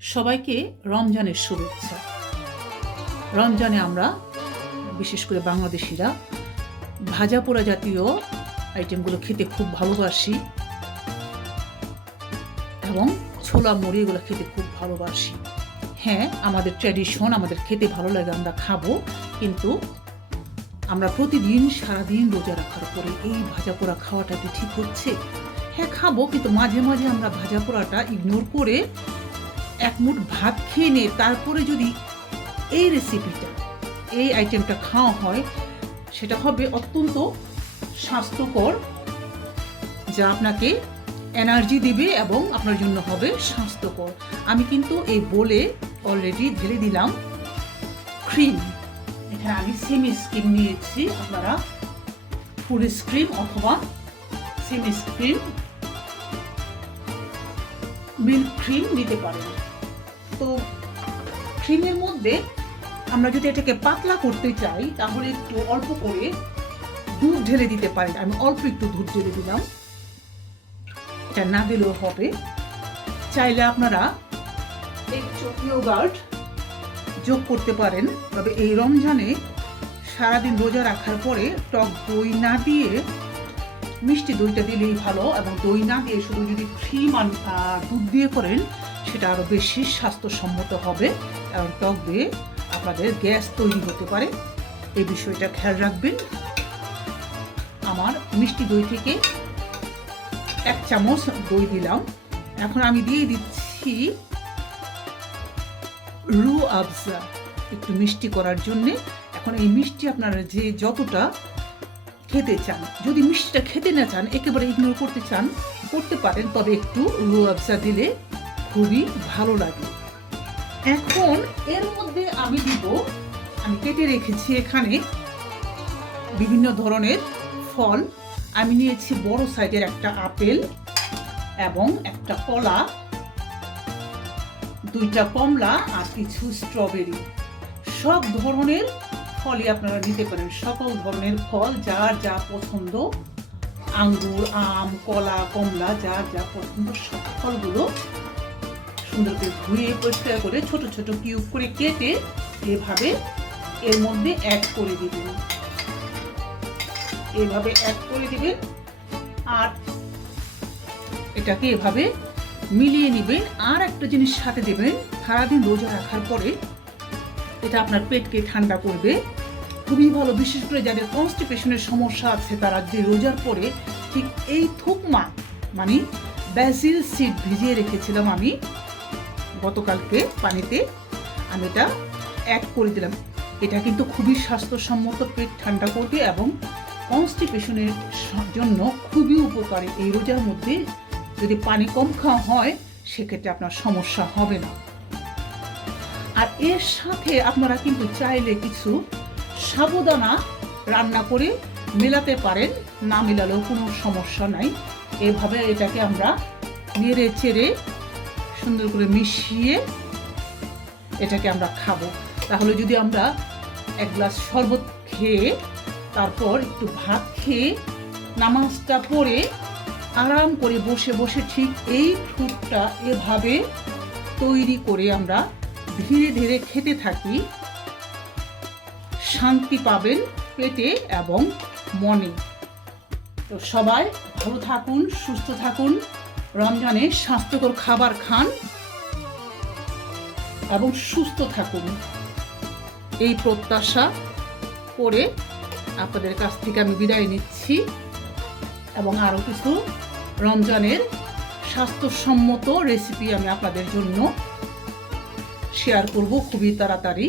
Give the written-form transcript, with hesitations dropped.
সবাইকে রমজানের শুভেচ্ছা। রমজানে আমরা বিশেষ করে বাংলাদেশিরা ভাজা পোড়া জাতীয় আইটেমগুলো খেতে খুব ভালোবাসি এবং ছোলা মুড়ি এগুলো খেতে খুব ভালোবাসি। হ্যাঁ, আমাদের ট্র্যাডিশন, আমাদের খেতে ভালো লাগে, আমরা খাবো, কিন্তু আমরা প্রতিদিন সারাদিন রোজা রাখার পরে এই ভাজা পোড়া খাওয়াটা কি ঠিক হচ্ছে? হ্যাঁ, খাবো, কিন্তু মাঝে মাঝে আমরা ভাজা পোড়াটা ইগনোর করে এক মুঠ ভাত খেয়ে নিয়ে তারপরে যদি এই রেসিপিটা, এই আইটেমটা খাওয়া হয়, সেটা হবে অত্যন্ত স্বাস্থ্যকর, যা আপনাকে এনার্জি দিবে এবং আপনার জন্য হবে স্বাস্থ্যকর। আমি কিন্তু এই বোলে অলরেডি ঢেলে দিলাম ক্রিম। এখানে আমি সেমি স্কিম নিয়েছি, আপনারা ফুল স্ক্রিম অথবা সেমি স্ক্রিম, মিল্ক ক্রিম নিতে পারেন। তো ক্রিমের মধ্যে আমরা যদি এটাকে পাতলা করতে চাই তাহলে একটু অল্প করে দুধ ঢেলে দিতে পারেন। আমি অল্প একটু দুধ ঢেলে দিলাম, এটা না দিলেও হবে। চাইলে আপনারা একটু ইয়োগার্ট যোগ করতে পারেন, তবে এই রমজানে সারাদিন রোজা রাখার পরে টক দই না দিয়ে মিষ্টি দইটা দিলেই ভালো, এবং দই না দিয়ে শুধু যদি ক্রিম আর দুধ দিয়ে করেন সেটা আরও বেশি স্বাস্থ্যসম্মত হবে, কারণ টক দিয়ে আপনাদের গ্যাস তৈরি হতে পারে। এই বিষয়টা খেয়াল রাখবেন। আমার মিষ্টি দই থেকে 1 চামচ দই দিলাম। এখন আমি দিয়ে দিচ্ছি রুহআফজা, একটু মিষ্টি করার জন্যে। এখন এই মিষ্টি আপনারা যে যতটা খেতে চান, যদি মিষ্টিটা খেতে না চান, একেবারে ইগনোর করতে চান, করতে পারেন, তবে একটু রুহআফজা দিলে খুবই ভালো লাগে। এখন এর মধ্যে আমি দিব, আমি কেটে রেখেছি এখানে বিভিন্ন ধরনের ফল। আমি নিয়েছি বড় সাইজের একটা আপেল এবং একটা কলা, 2টা কমলা আর কিছু স্ট্রবেরি। সব ধরনের ফলই আপনারা নিতে পারেন, সকল ধরনের ফল যার যা পছন্দ, আঙ্গুর, আম, কলা, কমলা, যার যা পছন্দ সব ফলগুলো সুন্দর করে ধুয়ে পরিষ্কার করে ছোট ছোট কিউব করে কেটে এভাবে এর মধ্যে অ্যাড করে দিবেন। এভাবে অ্যাড করে দিবেন আর এটাকে এভাবে মিলিয়ে নেবেন। আর একটা জিনিস সাথে দেবেন, সারাদিন রোজা রাখার পরে এটা আপনার পেটকে ঠান্ডা করবে, খুবই ভালো। বিশেষ করে যাদের কনস্টিপেশনের সমস্যা আছে তারা যে রোজার পরে ঠিক এই থুকমা মানে ব্যাসিল সিড ভিজিয়ে রেখেছিলাম আমি গতকালকে পানিতে, আমি এটা অ্যাড করে দিলাম। এটা কিন্তু খুবই স্বাস্থ্যসম্মত, পেট ঠান্ডা করবে এবং কনস্টিপেশনের জন্য খুবই উপকারী। এই রোজার মধ্যে যদি পানি কম খাওয়া হয় সেক্ষেত্রে আপনার সমস্যা হবে না। আর এর সাথে আপনারা কিন্তু চাইলে কিছু সাবুদানা রান্না করে মেলাতে পারেন, না মেলালেও কোনো সমস্যা নাই। এভাবে এটাকে আমরা নেড়ে চেড়ে সুন্দর করে মিশিয়ে এটাকে আমরা খাবো। তাহলে যদি আমরা 1 গ্লাস শরবত খেয়ে তারপর একটু ভাত খেয়ে নামাজটা পড়ে আরাম করে বসে বসে ঠিক এই ফ্রুটটা এভাবে তৈরি করে আমরা ধীরে ধীরে খেতে থাকি, শান্তি পাবেন পেটে এবং মনে। তো সবাই ভালো থাকুন, সুস্থ থাকুন, রমজানে স্বাস্থ্যকর খাবার খান এবং সুস্থ থাকুন, এই প্রত্যাশা করে আপনাদের কাছ থেকে আমি বিদায় নিচ্ছি। এবং আরও কিছু রমজানের স্বাস্থ্যসম্মত রেসিপি আমি আপনাদের জন্য শেয়ার করব খুবই তাড়াতাড়ি।